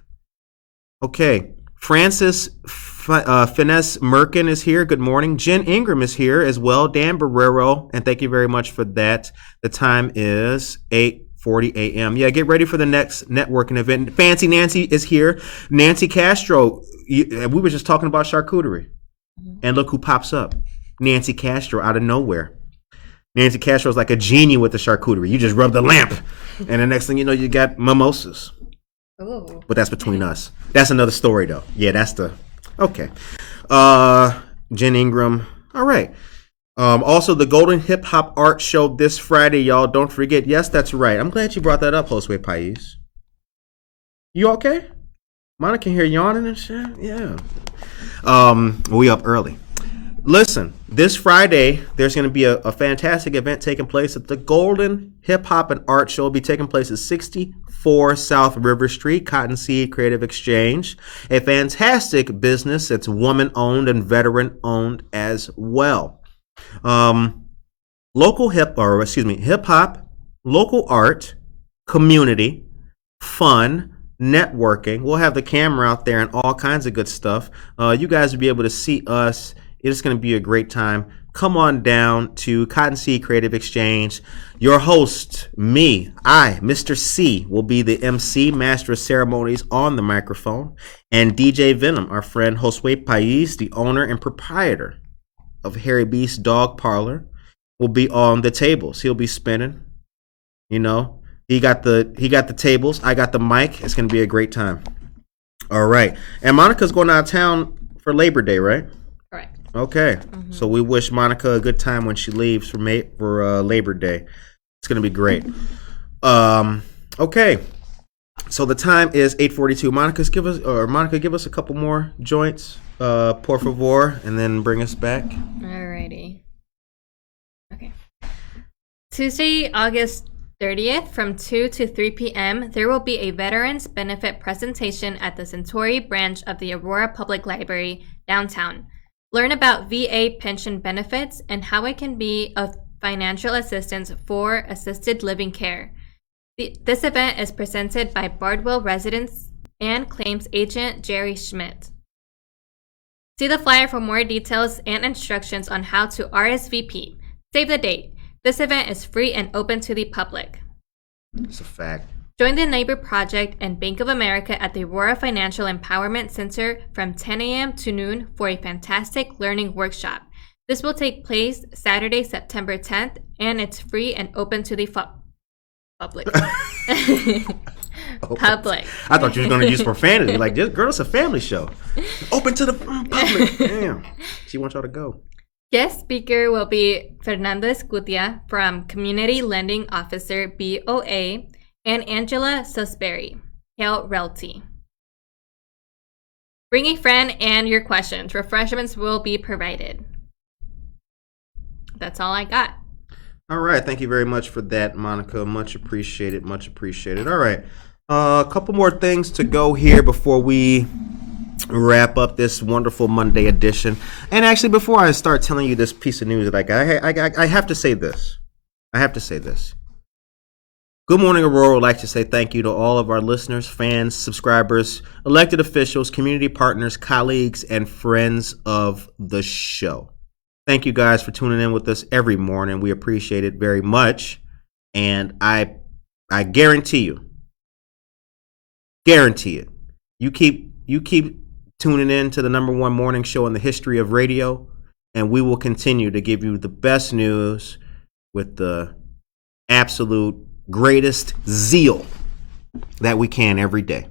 Okay. Francis Finesse Merkin is here. Good morning. Jen Ingram is here as well. Dan Barrero, and thank you very much for that. The time is 8:40 a.m. Yeah, get ready for the next networking event. Fancy Nancy is here. Nancy Castro. We were just talking about charcuterie, and look who pops up. Nancy Castro out of nowhere. Nancy Castro is like a genie with the charcuterie. You just rub the lamp, and the next thing you know, you got mimosas. Ooh. But that's between us. That's another story, though. Yeah, that's the... Okay. Jen Ingram. All right. Also, the Golden Hip Hop Art Show this Friday, y'all. Don't forget. Yes, that's right. I'm glad you brought that up, Josue Pais. You okay? Monica here yawning and shit? Yeah. We up early. Listen, this Friday, there's going to be a fantastic event taking place at the Golden Hip Hop and Art Show. Will be taking place at 64 South River Street, Cottonseed Creative Exchange. A fantastic business that's woman-owned and veteran-owned as well. Hip hop, local art, community, fun, networking. We'll have the camera out there and all kinds of good stuff. You guys will be able to see us. It's going to be a great time. Come on down to Cottonseed Creative Exchange. Your host, Mr. C, will be the MC, Master of Ceremonies on the microphone. And DJ Venom, our friend Josue Pais, the owner and proprietor of Harry Beast Dog Parlor, will be on the tables. He'll be spinning. You know, he got the tables. I got the mic. It's going to be a great time. All right. And Monica's going out of town for Labor Day, right? Correct. Okay, so we wish Monica a good time when she leaves for Labor Day. It's gonna be great. Okay, so the time is 8:42. Monica, give us a couple more joints, por favor, and then bring us back. Alrighty. Okay. Tuesday, August 30th, from 2 to 3 p.m., there will be a Veterans Benefit presentation at the Centauri branch of the Aurora Public Library downtown. Learn about VA pension benefits and how it can be of financial assistance for assisted living care. This event is presented by Bardwell residents and claims agent Jerry Schmidt. See the flyer for more details and instructions on how to RSVP. Save the date. This event is free and open to the public. It's a fact. Join the Neighbor Project and Bank of America at the Aurora Financial Empowerment Center from 10 a.m. to noon for a fantastic learning workshop. This will take place Saturday, September 10th, and it's free and open to the public. Public. I thought you were going to use profanity. Like, girl, it's a family show. Open to the public. Damn. She wants y'all to go. Guest speaker will be Fernando Escutia from Community Lending Officer BOA, and Angela Susberry, Hale Realty. Bring a friend and your questions. Refreshments will be provided. That's all I got. All right. Thank you very much for that, Monica. Much appreciated. Much appreciated. All right. A couple more things to go here before we wrap up this wonderful Monday edition. And actually, before I start telling you this piece of news that I got, I have to say this. Good Morning Aurora would like to say thank you to all of our listeners, fans, subscribers, elected officials, community partners, colleagues, and friends of the show. Thank you guys for tuning in with us every morning. We appreciate it very much. And I guarantee it. You keep tuning in to the #1 morning show in the history of radio, and we will continue to give you the best news with the absolute greatest zeal that we can every day.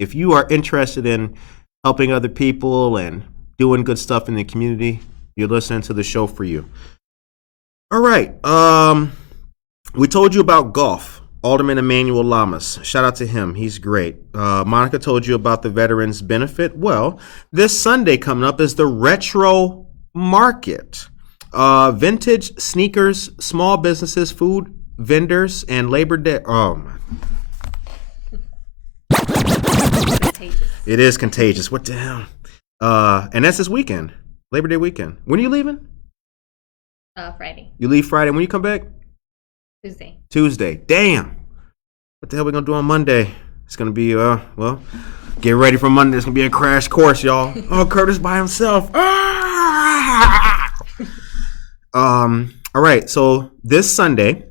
If you are interested in helping other people and doing good stuff in the community, you're listening to the show for you. All right. We told you about golf. Alderman Emmanuel Lamas. Shout out to him. He's great. Monica told you about the Veterans Benefit. Well, this Sunday coming up is the Retro Market. Vintage sneakers, small businesses, food vendors, and Labor Day. Oh my! It is contagious. What the hell? And that's this weekend, Labor Day weekend. When are you leaving? Friday. You leave Friday. When you come back? Tuesday. Damn. What the hell we gonna do on Monday? It's gonna be well. Get ready for Monday. It's gonna be a crash course, y'all. Oh, Curtis by himself. All right. So this Sunday,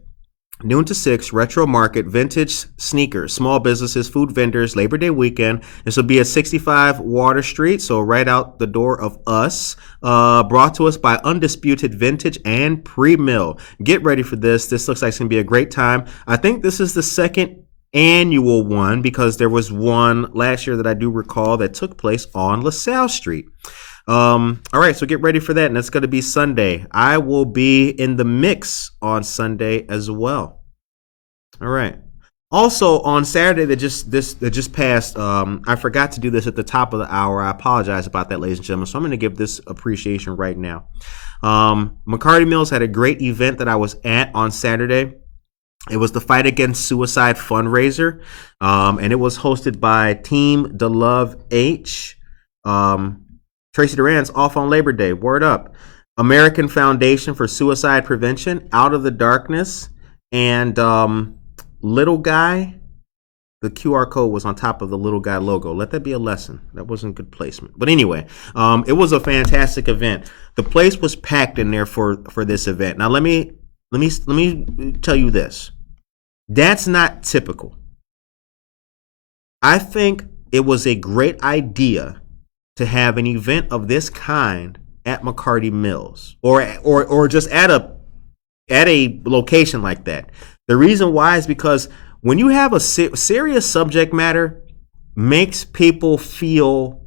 noon to 6, Retro Market, vintage sneakers, small businesses, food vendors, Labor Day weekend. This will be at 65 Water Street, so right out the door of us. Brought to us by Undisputed Vintage and Pre-Mill. Get ready for this. This looks like it's going to be a great time. I think this is the second annual one because there was one last year that I do recall that took place on LaSalle Street. All right, so get ready for that, and it's going to be Sunday. I will be in the mix on Sunday as well. All right. Also on Saturday that just passed, I forgot to do this at the top of the hour. I apologize about that, ladies and gentlemen. So I'm going to give this appreciation right now. McCarty Mills had a great event that I was at on Saturday. It was the Fight Against Suicide fundraiser, and it was hosted by Team DeLove H. Tracy Duran's off on Labor Day. Word up. American Foundation for Suicide Prevention, Out of the Darkness, and Little Guy. The QR code was on top of the Little Guy logo. Let that be a lesson. That wasn't good placement. But anyway, it was a fantastic event. The place was packed in there for this event. Now let me tell you this. That's not typical. I think it was a great idea to have an event of this kind at McCarty Mills or just at a location like that. The reason why is because when you have a serious subject matter, makes people feel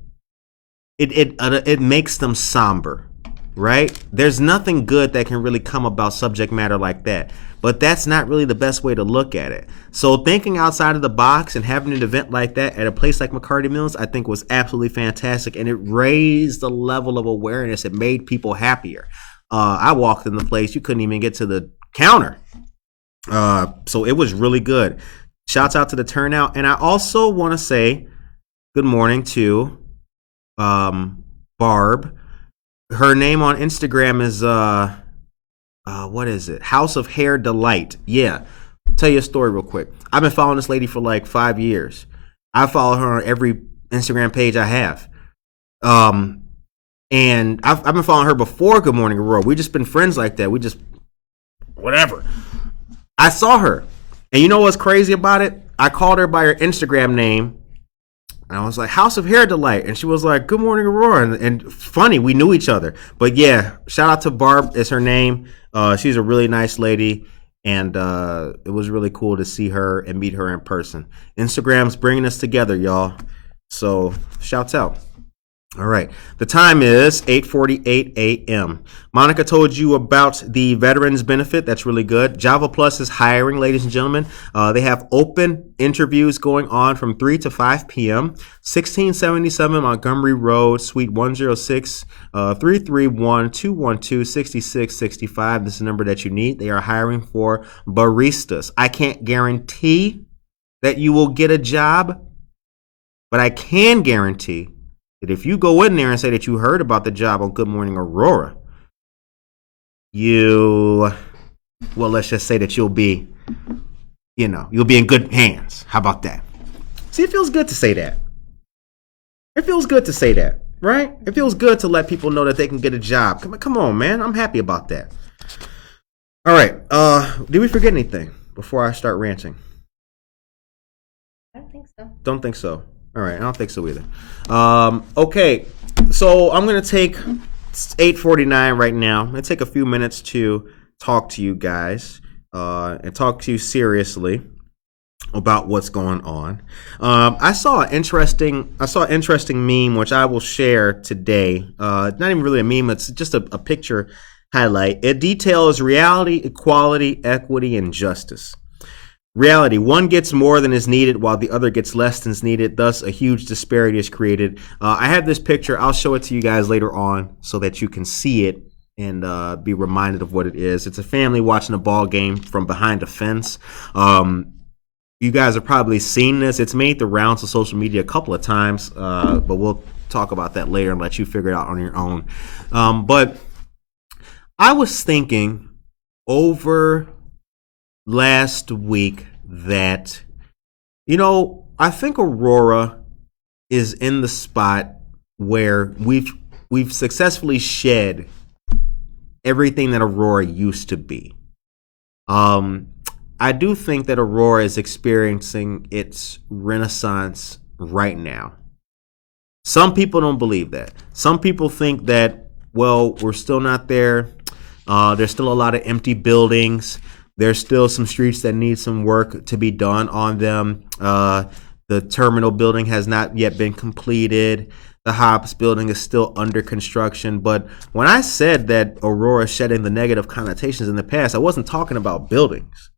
it makes them somber, right? There's nothing good that can really come about subject matter like that. But that's not really the best way to look at it. So thinking outside of the box and having an event like that at a place like McCarty Mills, I think was absolutely fantastic. And it raised the level of awareness. It made people happier. I walked in the place. You couldn't even get to the counter. So it was really good. Shouts out to the turnout. And I also want to say good morning to Barb. Her name on Instagram is... what is it? House of Hair Delight. Yeah. Tell you a story real quick. I've been following this lady for like 5 years. I follow her on every Instagram page I have. And I've been following her before Good Morning Aurora. We just been friends like that. We just, whatever. I saw her. And you know what's crazy about it? I called her by her Instagram name. And I was like, House of Hair Delight. And she was like, Good Morning Aurora. And funny, we knew each other. But yeah, shout out to Barb is her name. She's a really nice lady. And it was really cool to see her and meet her in person. Instagram's bringing us together, y'all. So shouts out. All right. The time is 8:48 a.m. Monica told you about the veterans benefit. That's really good. Java Plus is hiring, ladies and gentlemen. They have open interviews going on from 3 to 5 p.m. 1677 Montgomery Road, Suite 106, 331-212-6665. This is the number that you need. They are hiring for baristas. I can't guarantee that you will get a job, but I can guarantee that if you go in there and say that you heard about the job on Good Morning Aurora, let's just say that you'll be in good hands. How about that? See, it feels good to say that. It feels good to say that, right? It feels good to let people know that they can get a job. Come on, man. I'm happy about that. All right. Did we forget anything before I start ranting? I don't think so. Don't think so. All right, I don't think so either. Okay, so I'm going to take 8:49 right now. I'm going to take a few minutes to talk to you guys and talk to you seriously about what's going on. I saw an interesting meme, which I will share today. Not even really a meme, it's just a picture highlight. It details reality, equality, equity, and justice. Reality, one gets more than is needed while the other gets less than is needed. Thus, a huge disparity is created. I have this picture. I'll show it to you guys later on so that you can see it and be reminded of what it is. It's a family watching a ball game from behind a fence. You guys have probably seen this. It's made the rounds of social media a couple of times, but we'll talk about that later and let you figure it out on your own. But I was thinking over last week that, I think Aurora is in the spot where we've successfully shed everything that Aurora used to be. I do think that Aurora is experiencing its renaissance right now. Some people don't believe that. Some people think that, we're still not there. There's still a lot of empty buildings. There's still some streets that need some work to be done on them. The terminal building has not yet been completed. The Hobbs building is still under construction. But when I said that Aurora is shedding the negative connotations in the past, I wasn't talking about buildings.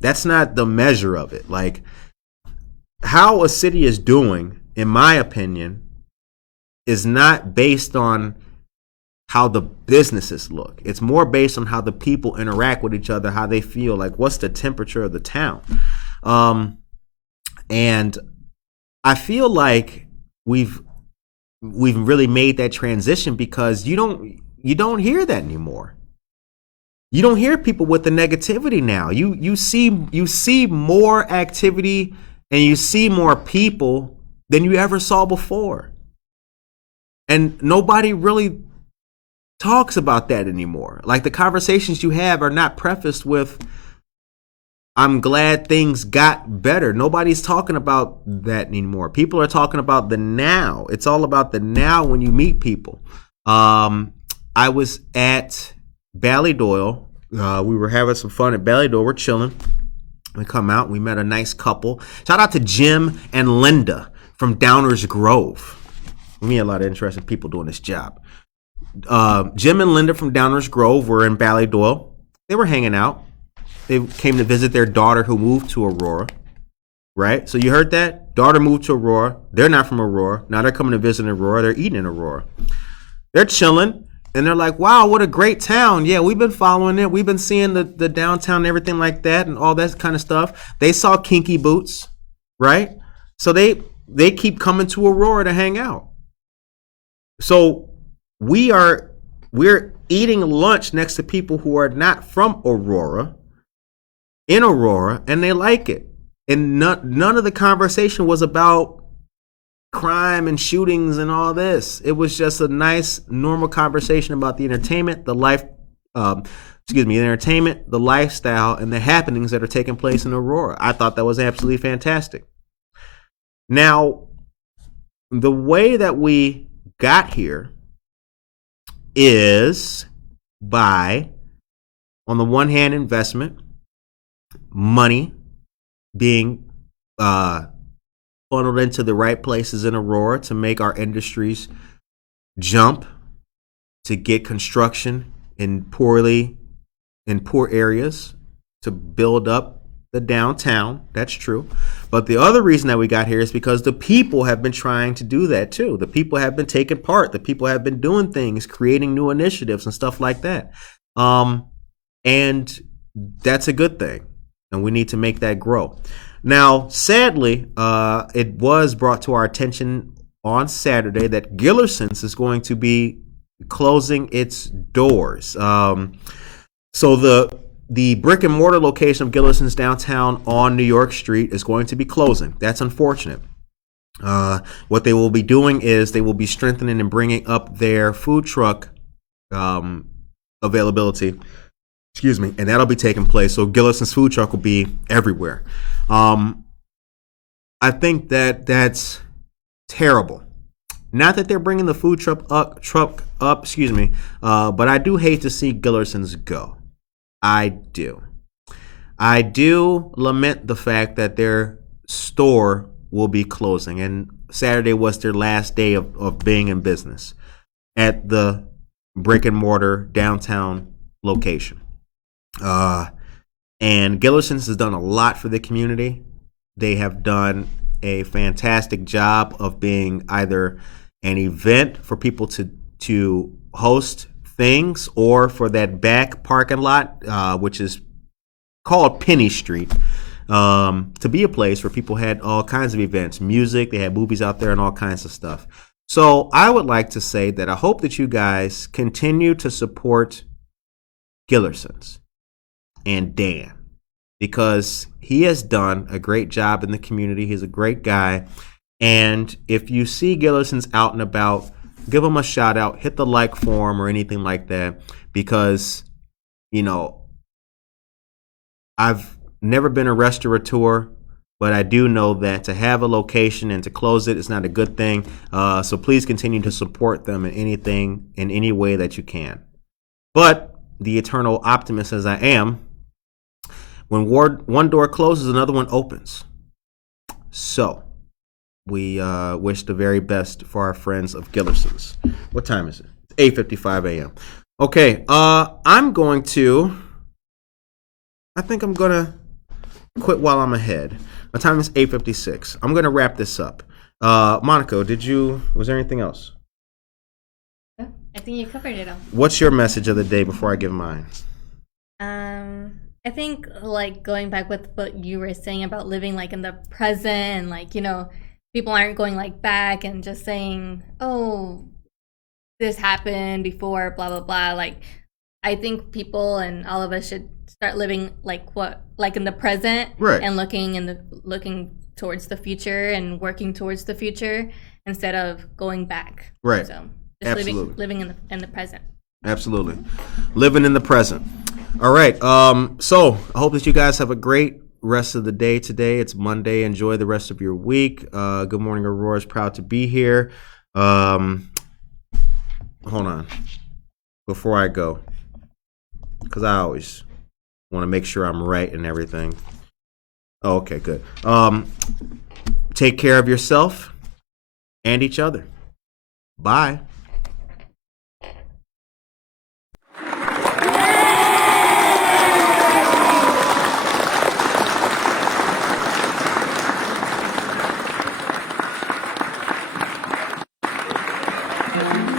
That's not the measure of it. Like, how a city is doing, in my opinion, is not based on how the businesses look. It's more based on how the people interact with each other, how they feel, like what's the temperature of the town. And I feel like we've really made that transition, because you don't hear that anymore. You don't hear people with the negativity now. You see more activity and you see more people than you ever saw before. And nobody really talks about that anymore. Like, the conversations you have are not prefaced with, I'm glad things got better. Nobody's talking about that anymore. People are talking about the now. It's all about the now when you meet people. I was at Ballydoyle. We were having some fun at Ballydoyle. We're chilling. We come out. We met a nice couple. Shout out to Jim and Linda from Downers Grove. We meet a lot of interesting people doing this job. Jim and Linda from Downers Grove were in Ballydoyle. They were hanging out. They came to visit their daughter who moved to Aurora, right? So you heard that? Daughter moved to Aurora. They're not from Aurora. Now they're coming to visit Aurora. They're eating in Aurora. They're chilling, and they're like, wow, what a great town. Yeah, we've been following it. We've been seeing the downtown and everything like that and all that kind of stuff. They saw Kinky Boots, right? So they keep coming to Aurora to hang out. So we're eating lunch next to people who are not from Aurora, in Aurora, and they like it. And none of the conversation was about crime and shootings and all this. It was just a nice, normal conversation about the entertainment, the entertainment, the lifestyle, and the happenings that are taking place in Aurora. I thought that was absolutely fantastic. Now, the way that we got here is by, on the one hand, investment, money being funneled into the right places in Aurora to make our industries jump, to get construction in poor areas, to build up the downtown. That's true. But the other reason that we got here is because the people have been trying to do that too. The people have been taking part. The people have been doing things, creating new initiatives and stuff like that. And that's a good thing. And we need to make that grow. Now, sadly, it was brought to our attention on Saturday that Gillerson's is going to be closing its doors. So the brick and mortar location of Gillerson's downtown on New York Street is going to be closing. That's unfortunate. What they will be doing is they will be strengthening and bringing up their food truck availability. Excuse me, and that'll be taking place. So Gillerson's food truck will be everywhere. I think that's terrible. Not that they're bringing the food truck up, but I do hate to see Gillerson's go. I do lament the fact that their store will be closing, and Saturday was their last day of being in business at the brick and mortar downtown location. And Gillerson's has done a lot for the community. They have done a fantastic job of being either an event for people to host things, or for that back parking lot, which is called Penny Street, to be a place where people had all kinds of events, music, they had movies out there and all kinds of stuff. So I would like to say that I hope that you guys continue to support Gillerson's and Dan, because he has done a great job in the community. He's a great guy. And if you see Gillerson's out and about, give him a shout out, hit the like for him or anything like that, because, you know, I've never been a restaurateur, but I do know that to have a location and to close it is not a good thing. So please continue to support them in any way that you can. But the eternal optimist as I am, when one door closes, another one opens. So we wish the very best for our friends of Gillerson's. What time is it? It's 8:55 a.m. Okay, I think I'm gonna quit while I'm ahead. My time is 8:56. I'm gonna wrap this up. Monaco, was there anything else? Yeah, I think you covered it all. What's your message of the day before I give mine? I think like going back with what you were saying about living like in the present and like, people aren't going like back and just saying, oh, this happened before, blah, blah, blah. Like, I think people and all of us should start living like in the present, right, and looking towards the future and working towards the future instead of going back. Right. So just Absolutely. living in the present. Absolutely. Living in the present. All right. So I hope that you guys have a great rest of the day today. It's Monday. Enjoy the rest of your week. Good morning, Aurora is proud to be here. Hold on. Before I go, because I always want to make sure I'm right and everything. Oh, okay, good. Take care of yourself and each other. Bye. Bye.